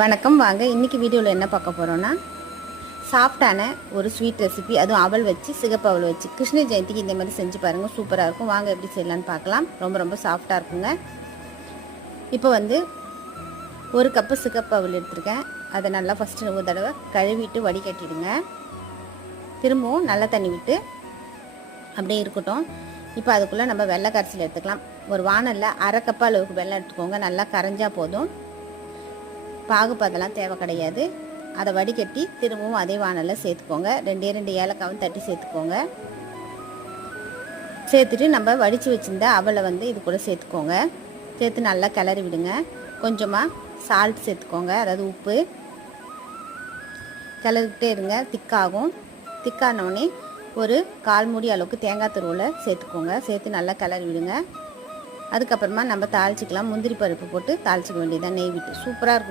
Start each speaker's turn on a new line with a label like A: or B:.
A: வணக்கம் வாங்க. இன்றைக்கி வீடியோவில் என்ன பார்க்க போகிறோன்னா சாஃப்டான ஒரு ஸ்வீட் ரெசிபி அதுவும் அவள் வச்சு சிகப்பு அவள் வச்சு. கிருஷ்ண ஜெயந்திக்கு இந்த மாதிரி செஞ்சு பாருங்கள் சூப்பராக இருக்கும். வாங்க எப்படி செய்யலான்னு பார்க்கலாம். ரொம்ப ரொம்ப சாஃப்டாக இருக்குங்க. இப்போ வந்து ஒரு கப்பு சிகப்பு அவள் எடுத்திருக்கேன். அதை நல்லா ஃபஸ்ட்டு ஒரு தடவை கழுவிட்டு வடிகட்டிடுங்க. திரும்பவும் நல்ல தண்ணி விட்டு அப்படியே இருக்கட்டும். இப்போ அதுக்குள்ளே நம்ம வெள்ளை கரைசல் எடுத்துக்கலாம். ஒரு வானலில் அரை கப்பு அளவுக்கு வெள்ளம் எடுத்துக்கோங்க. நல்லா கரைஞ்சால் போதும். பாகுபாதெல்லாம் தேவை கிடையாது. அதை வடிகட்டி திரும்பவும் அதே வானலில் சேர்த்துக்கோங்க. ரெண்டே ரெண்டு ஏலக்காவும் தட்டி சேர்த்துக்கோங்க. சேர்த்துட்டு நம்ம வடித்து வச்சுருந்த அவளை வந்து இது கூட சேர்த்துக்கோங்க. சேர்த்து நல்லா கிளறி விடுங்க. கொஞ்சமாக சால்ட் சேர்த்துக்கோங்க. அதாவது உப்பு. கிளறிக்கிட்டே இருங்க. திக்காகும். திக்கானோடனே ஒரு கால் மூடி அளவுக்கு தேங்காய் துருவில் சேர்த்துக்கோங்க. சேர்த்து நல்லா கிளறி விடுங்க. அதுக்கப்புறமா நம்ம தாளிச்சிக்கலாம். முந்திரி பருப்பு போட்டு தாளிச்சிக்க வேண்டியதான் நெய் விட்டு. சூப்பராக இருக்கும்.